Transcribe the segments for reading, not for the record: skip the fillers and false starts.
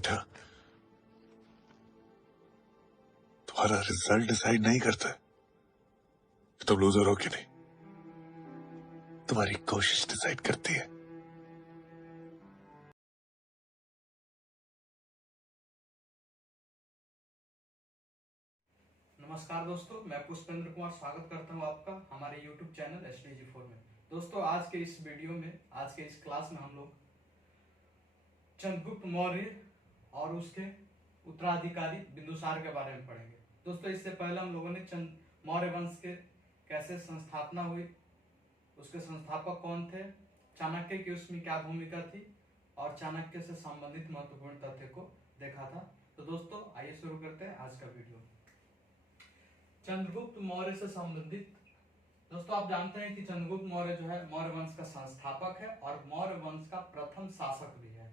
बेटा, तुम्हारा result decide नहीं करता है कि तुम लूजर हो कि नहीं, तुम्हारी कोशिश डिसाइड करती है। नमस्कार दोस्तों, मैं पुष्पेंद्र कुमार स्वागत करता हूं आपका हमारे YouTube चैनल STG4 में। दोस्तों, आज के इस वीडियो में, आज के इस क्लास में हम लोग चंद्रगुप्त मौर्य और उसके उत्तराधिकारी बिंदुसार के बारे में पढ़ेंगे। दोस्तों, इससे पहले हम लोगों ने मौर्य वंश के कैसे संस्थापना हुई, उसके संस्थापक कौन थे, चाणक्य की उसमें क्या भूमिका थी और चाणक्य से संबंधित महत्वपूर्ण तथ्य को देखा था। तो दोस्तों, आइए शुरू करते हैं आज का वीडियो। चंद्रगुप्त मौर्य से संबंधित दोस्तों, आप जानते हैं कि चंद्रगुप्त मौर्य जो है मौर्य वंश का संस्थापक है और मौर्य वंश का प्रथम शासक भी है।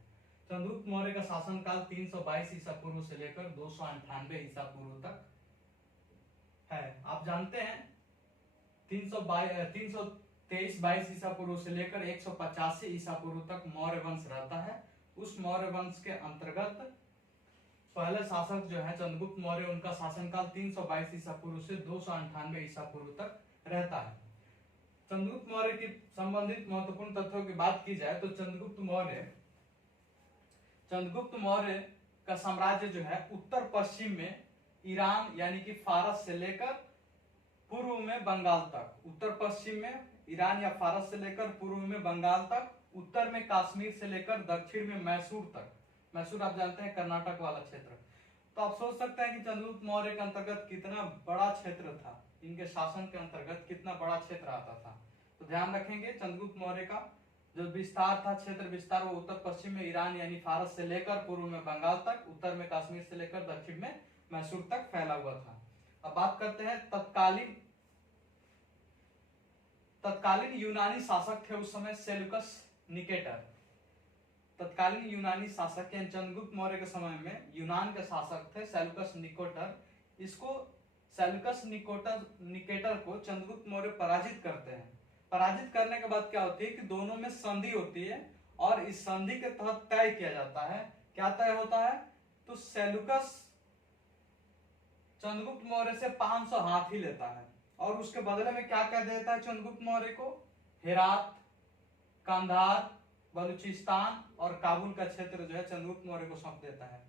चंद्रगुप्त मौर्य का शासनकाल 322 ईसा पूर्व से लेकर 298 ईसा पूर्व तक है। आप जानते हैं 323 ईसा पूर्व से लेकर 185 ईसा पूर्व तक मौर्य वंश रहता है। उस मौर्य वंश के अंतर्गत पहले शासक जो है चंद्रगुप्त मौर्य, उनका शासनकाल 322 ईसा पूर्व से 298 ईसा पूर्व तक रहता है। चंद्रगुप्त मौर्य की संबंधित महत्वपूर्ण तथ्यों की बात की जाए तो चंद्रगुप्त मौर्य का साम्राज्य जो है उत्तर पश्चिम में ईरान यानी कि फारस से लेकर पूर्व में बंगाल तक, उत्तर पश्चिम में ईरान या फारस से लेकर पूर्व में बंगाल तक, उत्तर में कश्मीर से लेकर दक्षिण में मैसूर तक। मैसूर आप जानते हैं कर्नाटक वाला क्षेत्र। तो आप सोच सकते हैं कि चंद्रगुप्त मौर्य के अंतर्गत कितना बड़ा क्षेत्र था, इनके शासन के अंतर्गत कितना बड़ा क्षेत्र आता था। तो ध्यान रखेंगे, चंद्रगुप्त मौर्य का जो विस्तार था, क्षेत्र विस्तार, वो उत्तर पश्चिम में ईरान यानी फारस से लेकर पूर्व में बंगाल तक, उत्तर में कश्मीर से लेकर दक्षिण में मैसूर तक फैला हुआ था। अब बात करते हैं तत्कालीन यूनानी शासक थे उस समय सेल्यूकस निकेटर। तत्कालीन यूनानी शासक यानी चंद्रगुप्त मौर्य के समय में यूनान के शासक थे सेल्यूकस निकेटर। इसको सेल्यूकस निकेटर को चंद्रगुप्त मौर्य पराजित करते हैं। पराजित करने के बाद क्या होती है कि दोनों में संधि होती है और इस संधि के तहत तय किया जाता है। क्या तय होता है? तो सेल्यूकस चंद्रगुप्त मौर्य से 500 हाथी लेता है और उसके बदले में क्या कह देता है चंद्रगुप्त मौर्य को? हेरात, कंधार, बलूचिस्तान और काबुल का क्षेत्र जो है चंद्रगुप्त मौर्य को सौंप देता है।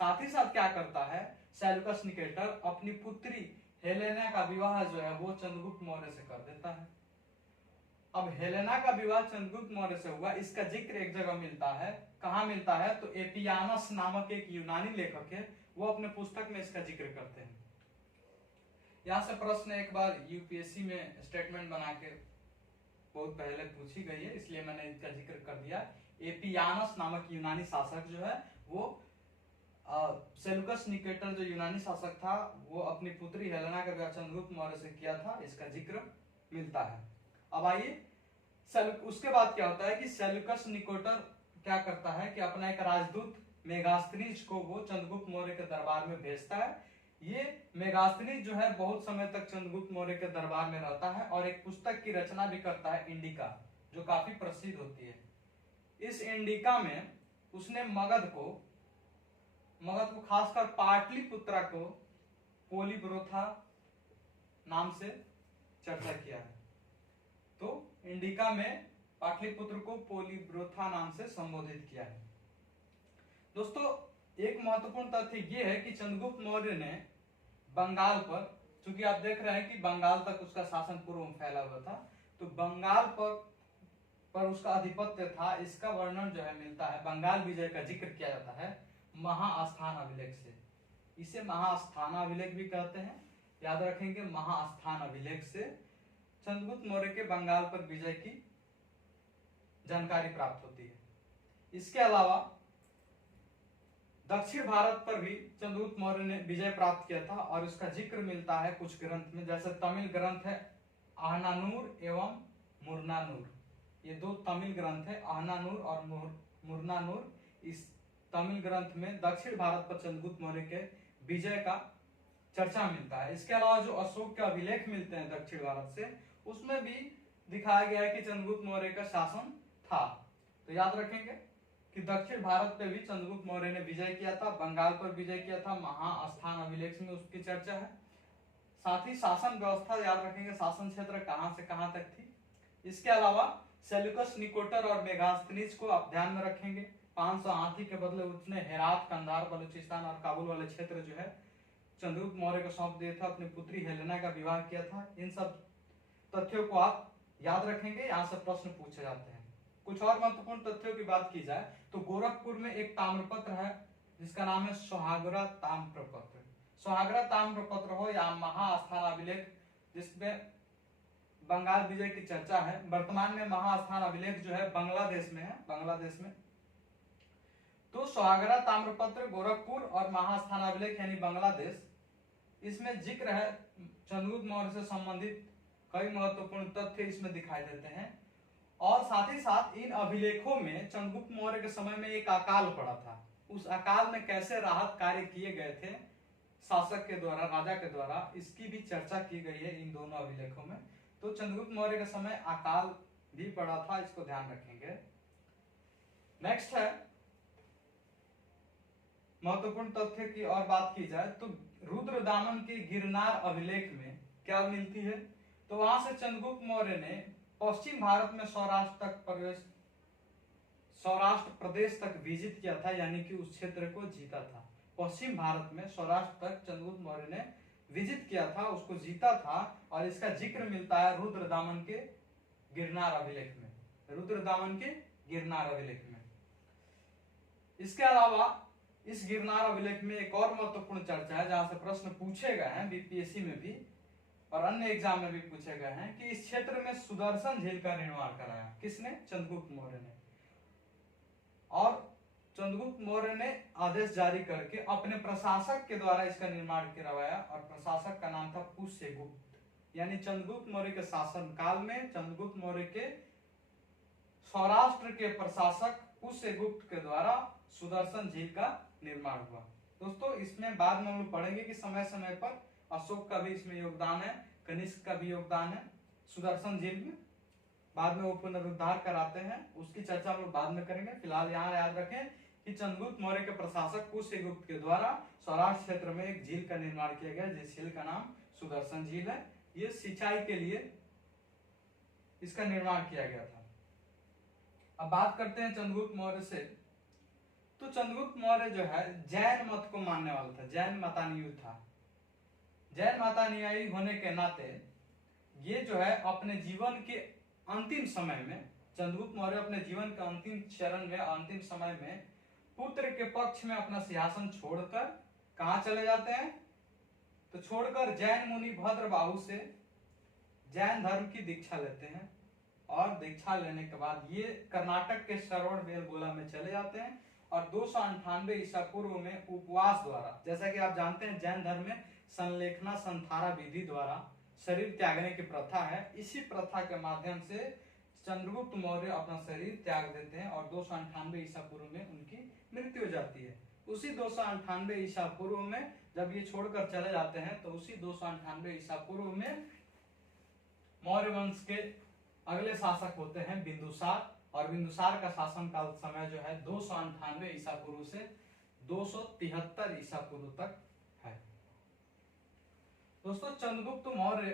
साथ ही साथ क्या करता है सेल्यूकस निकेटर? अपनी पुत्री हेलेना का विवाह जो है वो चंद्रगुप्त मौर्य से कर देता है। अब हेलेना का विवाह चंद्रगुप्त मौर्य से हुआ, इसका जिक्र एक जगह मिलता है। कहां मिलता है? तो एपियानस नामक एक यूनानी लेखक है, वो अपने पुस्तक में इसका जिक्र करते हैं। यहां से प्रश्न एक बार यूपीएससी में स्टेटमेंट बना के बहुत पहले पूछी गई है, इसलिए मैंने इसका जिक्र कर दिया। एपियानस नामक यूनानी शासक जो है वो सेल्यूकस निकेटर जो यूनानी शासक था वो अपनी पुत्री हेलेना का विवाह चंद्रगुप्त मौर्य से किया था, इसका जिक्र मिलता है। अब आइए उसके बाद क्या होता है कि सेल्यूकस निकेटर क्या करता है कि अपना एक राजदूत मेगास्थनीज को वो चंद्रगुप्त मौर्य के दरबार में भेजता है। ये मेगास्थनीज जो है बहुत समय तक चंद्रगुप्त मौर्य के दरबार में रहता है और एक पुस्तक की रचना भी करता है, इंडिका, जो काफी प्रसिद्ध होती है। इस इंडिका में उसने मगध को खासकर पाटलिपुत्रा को पोलीब्रोथा नाम से चर्चा किया है। तो इंडिका में पाटलिपुत्र को पोलीब्रोथा नाम से संबोधित किया है। दोस्तों, एक महत्वपूर्ण तथ्य यह है कि चंद्रगुप्त मौर्य ने बंगाल पर, चूंकि आप देख रहे हैं कि बंगाल तक उसका शासन पूर्व में फैला हुआ था, तो बंगाल पर उसका आधिपत्य था, इसका वर्णन जो है मिलता है, बंगाल विजय का जिक्र किया जाता है महास्थान अभिलेख से। इसे महास्थान अभिलेख भी कहते हैं, याद रखेंगे, महास्थान अभिलेख से चंद्रगुप्त मौर्य के बंगाल पर विजय की जानकारी प्राप्त होती है। इसके अलावा दक्षिण भारत पर भी चंद्रगुप्त मौर्य ने विजय प्राप्त किया था और इसका जिक्र मिलता है कुछ ग्रंथ में, जैसे तमिल ग्रंथ है आहनानूर एवं मुरनानूर। ये दो तमिल ग्रंथ है, आहनानूर और मुरनानूर। इस तमिल ग्रंथ में दक्षिण भारत पर चंद्रगुप्त मौर्य के विजय का चर्चा मिलता है। इसके अलावा जो अशोक के अभिलेख मिलते हैं दक्षिण भारत से, उसमें भी दिखाया गया है कि चंद्रगुप्त मौर्य का शासन था। तो याद रखेंगे कि दक्षिण भारत पे भी चंद्रगुप्त मौर्य ने विजय किया था, बंगाल पर विजय किया था, महास्थान अभिलेख में उसकी चर्चा है। साथ ही शासन व्यवस्था याद रखेंगे, शासन क्षेत्र कहां से कहां तक थी। इसके अलावा सेल्यूकस, निकोटर और मेगास्थनीज को आप ध्यान में रखेंगे। 500 हाथी के बदले उसने हेरात, कंधार, बलूचिस्तान और काबुल वाले क्षेत्र जो है चंद्रगुप्त मौर्य को सौंप दिए थे। अपनी पुत्री हेलेना का विवाह किया था। इन सब तथ्यों को आप याद रखेंगे, यहाँ से प्रश्न पूछे जाते हैं। कुछ और महत्वपूर्ण तथ्यों की बात की जाए तो गोरखपुर में एक ताम्रपत्र है जिसका नाम है सोहागरा ताम्रपत्र। सोहागरा ताम्रपत्र हो या महास्थान अभिलेख जिसमें बंगाल विजय की चर्चा है। वर्तमान में महास्थान अभिलेख जो है बांग्लादेश में है, बांग्लादेश में। तो सोहागरा ताम्रपत्र, गोरखपुर और महास्थान अभिलेख यानी बांग्लादेश, इसमें जिक्र है चंद्रगुप्त मौर्य से संबंधित कई महत्वपूर्ण तथ्य इसमें दिखाई देते हैं। और साथ ही साथ इन अभिलेखों में चंद्रगुप्त मौर्य के समय में एक अकाल पड़ा था, उस अकाल में कैसे राहत कार्य किए गए थे शासक के द्वारा, राजा के द्वारा, इसकी भी चर्चा की गई है इन दोनों अभिलेखों में। तो चंद्रगुप्त मौर्य के समय अकाल भी पड़ा था, इसको ध्यान रखेंगे। नेक्स्ट है महत्वपूर्ण तथ्य की और बात की जाए तो रुद्रदामन के गिरनार अभिलेख में क्या मिलती है, तो वहां से चंद्रगुप्त मौर्य ने पश्चिम भारत में सौराष्ट्र प्रदेश तक विजिट किया था, यानी कि उस क्षेत्र को जीता था। पश्चिम भारत में सौराष्ट्र तक चंद्रगुप्त मौर्य ने विजिट किया था, उसको जीता था। और इसका जिक्र मिलता है रुद्रदामन के गिरनार अभिलेख में, रुद्रदामन के गिरनार अभिलेख में। इसके अलावा इस गिरनार अभिलेख में एक और महत्वपूर्ण चर्चा है जहां से प्रश्न पूछे गए हैं बीपीएससी में भी और अन्य एग्जाम में भी पूछे गए हैं कि इस क्षेत्र में सुदर्शन झील का निर्माण कराया किसने? चंद्रगुप्त मौर्य ने। और चंद्रगुप्त मौर्य ने आदेश जारी करके अपने प्रशासक के द्वारा इसका निर्माण करवाया और प्रशासक का नाम था पुष्यगुप्त। यानी चंद्रगुप्त मौर्य के शासन काल में चंद्रगुप्त मौर्य के सौराष्ट्र के प्रशासक पुष्यगुप्त के द्वारा सुदर्शन झील का निर्माण हुआ। दोस्तों इसमें बाद में हम लोग पढ़ेंगे कि समय समय पर अशोक का भी इसमें योगदान है, कनिष्क का भी योगदान है सुदर्शन झील में। बाद में वो पुनरुद्धार कराते हैं, उसकी चर्चा हम लोग बाद में करेंगे। फिलहाल यहाँ याद रखें कि चंद्रगुप्त मौर्य के प्रशासक पुष्यगुप्त के द्वारा सौराष्ट्र क्षेत्र में एक झील का निर्माण किया गया, जिस झील का नाम सुदर्शन झील है। ये सिंचाई के लिए इसका निर्माण किया गया था। अब बात करते हैं चंद्रगुप्त मौर्य से। तो चंद्रगुप्त मौर्य जो है जैन मत को मानने वाला था, जैन मतानुयायी था। जैन मतानुयायी होने के नाते ये जो है अपने जीवन के अंतिम समय में, चंद्रगुप्त मौर्य अपने जीवन के अंतिम चरण में, अंतिम समय में पुत्र के पक्ष में अपना सिंहासन छोड़कर कहां चले जाते हैं? तो छोड़कर जैन मुनि भद्रबाहु से जैन धर्म की दीक्षा लेते हैं। और दीक्षा लेने के बाद ये कर्नाटक के श्रवण बेलगोला में चले जाते हैं और 298 ईसा पूर्व में उपवास द्वारा, जैसा कि आप जानते हैं जैन धर्म में संलेखना संथारा विधि द्वारा शरीर त्यागने की प्रथा है। इसी प्रथा के माध्यम से चंद्रगुप्त मौर्य अपना शरीर त्याग देते हैं और 298 ईसा पूर्व में उनकी मृत्यु हो जाती है। उसी 298 ईसा पूर्व में जब ये छोड़कर चले जाते हैं तो उसी 298 ईसा पूर्व में मौर्य वंश के अगले शासक होते हैं बिंदुसार। और बिंदुसार का शासन काल समय जो है 298 ईसा पूर्व से 273 ईसा पूर्व तक है। दोस्तों चंद्रगुप्त मौर्य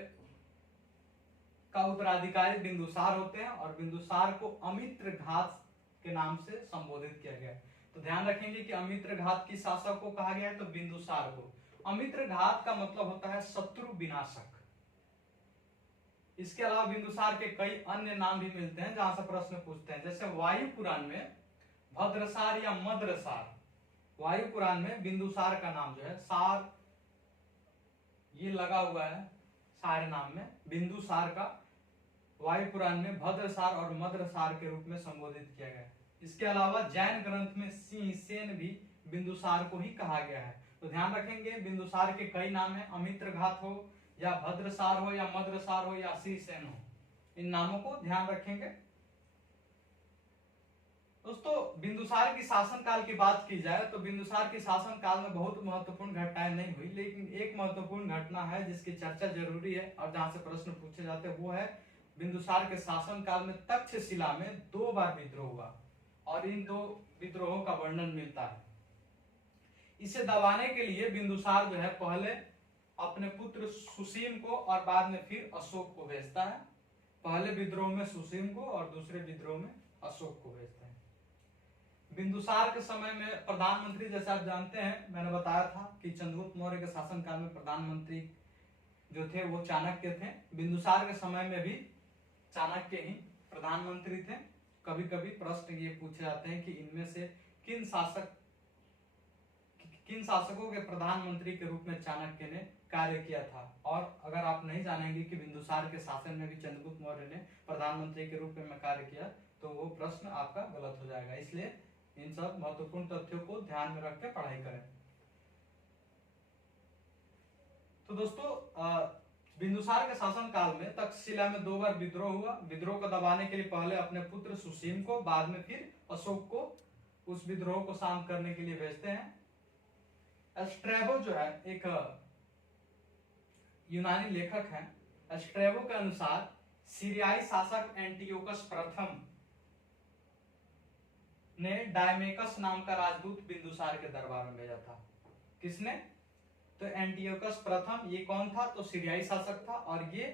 का उत्तराधिकारी बिंदुसार होते हैं और बिंदुसार को अमित्रघात के नाम से संबोधित किया गया। तो ध्यान रखेंगे कि अमित्रघात की शासक को कहा गया है तो बिंदुसार को। अमित्रघात का मतलब होता है शत्रु विनाशक। इसके अलावा बिंदुसार के कई अन्य नाम भी मिलते हैं जहां से प्रश्न पूछते हैं, जैसे वायु पुराण में भद्रसार या मद्रसार। वायु पुराण में बिंदुसार का नाम जो है सार, ये लगा हुआ है सारे नाम में, बिंदुसार का वायु पुराण में भद्रसार और मद्रसार के रूप में संबोधित किया गया है। इसके अलावा जैन ग्रंथ में सिंह सेन भी बिंदुसार को ही कहा गया है। तो ध्यान रखेंगे बिंदुसार के कई नाम है, अमित्रघात हो या भद्रसार हो या मद्रसार हो या सिंहसेन हो, इन नामों को ध्यान रखेंगे। दोस्तों बिंदुसार की शासन काल की बात की जाए तो बिंदुसार के शासन काल में बहुत महत्वपूर्ण घटनाएं नहीं हुई, लेकिन एक महत्वपूर्ण घटना है जिसकी चर्चा जरूरी है और जहां से प्रश्न पूछे जाते हैं वो है बिंदुसार के शासन काल में तक्षशिला में 2 बार विद्रोह हुआ। और इन दो विद्रोहों का वर्णन मिलता है। इसे दबाने के लिए बिंदुसार जो है पहले अपने पुत्र सुसीम को और बाद में फिर अशोक को भेजता है। पहले विद्रोह में सुसीम को और दूसरे विद्रोह में अशोक को भेजते हैं। बिंदुसार के समय में प्रधानमंत्री, जैसे आप जानते हैं, मैंने बताया था कि चंद्रगुप्त मौर्य के शासनकाल में प्रधानमंत्री जो थे वो चाणक्य थे। बिंदुसार के समय में भी चाणक्य ही प्रधानमंत्री थे। कभी कभी प्रश्न ये पूछे जाते हैं कि इनमें से किन शासकों के प्रधानमंत्री के रूप में चाणक्य ने कार्य किया था। और अगर आप नहीं जानेंगे कि बिंदुसार के शासन में भी चंद्रगुप्त मौर्य ने प्रधानमंत्री के रूप में कार्य किया, तो वो प्रश्न आपका गलत हो जाएगा। इसलिए इन सब महत्वपूर्ण तथ्यों को ध्यान में रख के पढ़ाई करें। तो दोस्तों, बिंदुसार के शासन काल में तक्षशिला में 2 बार विद्रोह हुआ। विद्रोह को दबाने के लिए पहले अपने पुत्र सुसीम को, बाद में फिर अशोक को उस विद्रोह को शांत करने के लिए भेजते हैं। स्ट्रैबो जो है एक यूनानी लेखक है। स्ट्रैबो के अनुसार सीरियाई शासक एंटियोकस प्रथम ने डायमेकस नाम का राजदूत बिंदुसार के दरबार में भेजा था। किसने? तो एंटियोकस प्रथम, ये कौन था? तो सीरियाई शासक था। और ये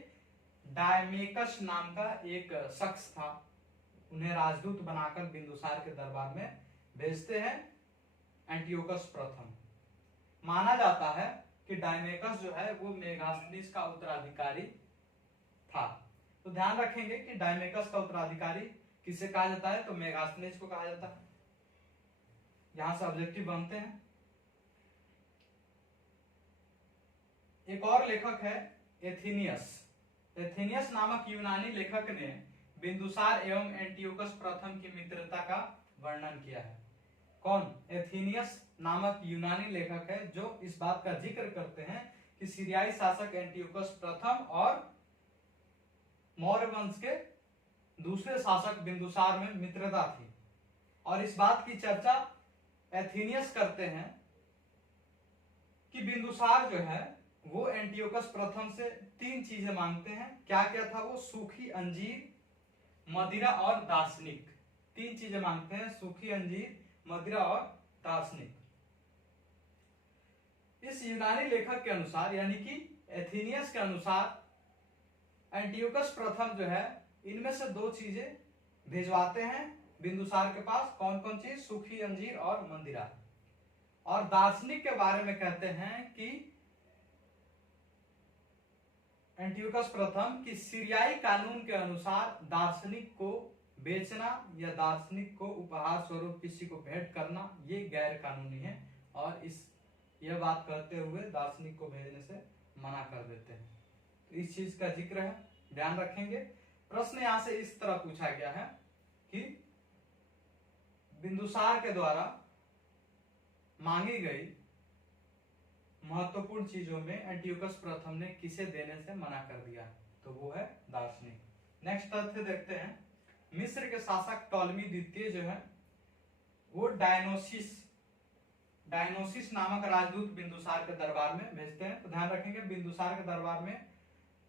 डायमेकस नाम का एक शख्स था। उन्हें राजदूत बनाकर बिंदुसार के दरबार में भेजते हैं एंटियोकस प्रथम। माना जाता है कि डायमेकस जो है वो मेगास्थनीस का उत्तराधिकारी था। तो ध्यान रखेंगे कि डायमेकस का उत्तराधिकारी किसे कहा जाता है? तो मेगास्थनीस को कहा जाता है। यहां से ऑब्जेक्टिव बनते हैं। एक और लेखक है एथेनियस। एथेनियस नामक यूनानी लेखक ने बिंदुसार एवं एंटियोकस प्रथम की मित्रता का वर्णन किया है। कौन? एथेनियस नामक यूनानी लेखक है जो इस बात का जिक्र करते हैं कि सीरियाई शासक एंटियोकस प्रथम और मौर्य वंश के दूसरे शासक बिंदुसार में मित्रता थी। और इस बात की चर्चा एथेनियस करते हैं कि बिंदुसार जो है वो एंटियोकस प्रथम से 3 चीजें मांगते हैं। क्या क्या था वो? सूखी अंजीर, मदिरा और दार्शनिक। 3 चीजें मांगते हैं, सूखी अंजीर, मदिरा और दार्शनिक। इस यूनानी लेखक के अनुसार, यानी कि एथेनियस के अनुसार, एंटियोकस प्रथम जो है इनमें से 2 चीजें भिजवाते हैं बिंदुसार के पास। कौन कौन चीज? सूखी अंजीर और मदिरा। और दार्शनिक के बारे में कहते हैं कि एंटियोकस प्रथम की सीरियाई कानून के अनुसार दार्शनिक को बेचना या दार्शनिक को उपहार स्वरूप किसी को भेंट करना ये गैर कानूनी है। और यह बात कहते हुए दार्शनिक को भेजने से मना कर देते हैं। तो इस चीज का जिक्र है, ध्यान रखेंगे। प्रश्न यहां से इस तरह पूछा गया है कि बिंदुसार के द्वारा मांगी गई महत्वपूर्ण चीजों में एंटियोकस प्रथम ने किसे देने से मना कर दिया? तो वो है दार्शनिक। नेक्स्ट तथ्य देखते हैं। मिस्र के शासक टॉलमी द्वितीय जो है वो डायनोसिस नामक राजदूत बिंदुसार के दरबार में भेजते हैं। तो ध्यान रखेंगे बिंदुसार के दरबार में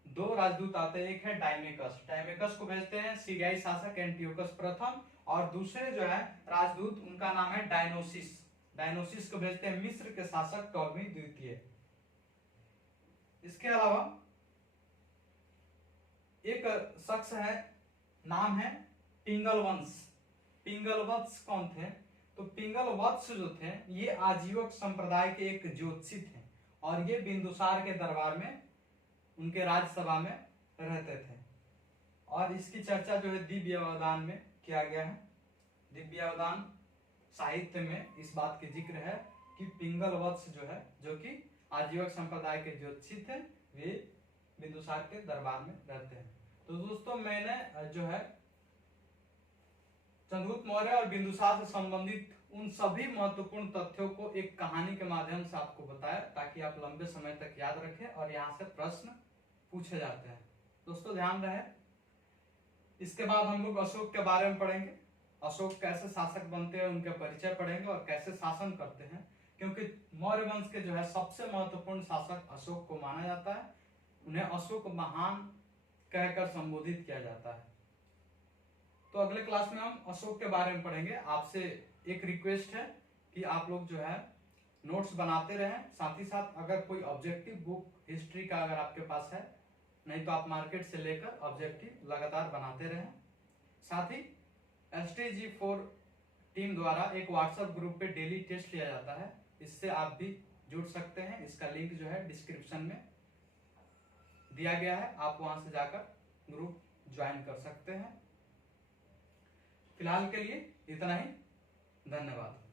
2 राजदूत आते हैं। एक है डायमेकस को भेजते हैं सीरियाई शासक एंटियोकस प्रथम, और दूसरे जो है राजदूत उनका नाम है डायनोसिस को भेजते हैं मिस्र के शासक टॉलमी द्वितीय। इसके अलावा एक शख्स है, नाम है पिंगलवत्स कौन थे? तो पिंगलवत्स जो थे ये आजीवक संप्रदाय के एक ज्योतिषी थे और ये बिंदुसार के दरबार में उनके राज्यसभा में रहते थे। और इसकी चर्चा जो है दिव्यावदान में किया गया है। दिव्यावदान साहित्य में इस बात की जिक्र है कि पिंगलवत्स जो है, जो कि आजीवक संप्रदाय के ज्योतिषी थे, वे बिंदुसार के दरबार में रहते हैं। तो दोस्तों मैंने जो है चंद्रगुप्त मौर्य और बिंदुसार से संबंधित उन सभी महत्वपूर्ण तथ्यों को एक कहानी के माध्यम से आपको बताया ताकि आप लंबे समय तक याद रखें और यहाँ से प्रश्न पूछे जाते हैं। दोस्तों ध्यान रहे, इसके बाद हम लोग अशोक के बारे में पढ़ेंगे। अशोक कैसे शासक बनते हैं उनके परिचय पढ़ेंगे और कैसे शासन करते हैं, क्योंकि मौर्य वंश के जो है सबसे महत्वपूर्ण शासक अशोक को माना जाता है। उन्हें अशोक महान कहकर संबोधित किया जाता है। तो अगले क्लास में हम अशोक के बारे में पढ़ेंगे। आपसे एक रिक्वेस्ट है कि आप लोग जो है नोट्स बनाते रहें, साथ ही साथ अगर कोई ऑब्जेक्टिव बुक हिस्ट्री का अगर आपके पास है, नहीं तो आप मार्केट से लेकर ऑब्जेक्टिव लगातार बनाते रहें। साथ ही STG4 टीम द्वारा एक व्हाट्सएप ग्रुप पे डेली टेस्ट लिया जाता है, इससे आप भी जुड़ सकते हैं। इसका लिंक जो है डिस्क्रिप्शन में दिया गया है, आप वहां से जाकर ग्रुप ज्वाइन कर सकते हैं। फिलहाल के लिए इतना ही, धन्यवाद।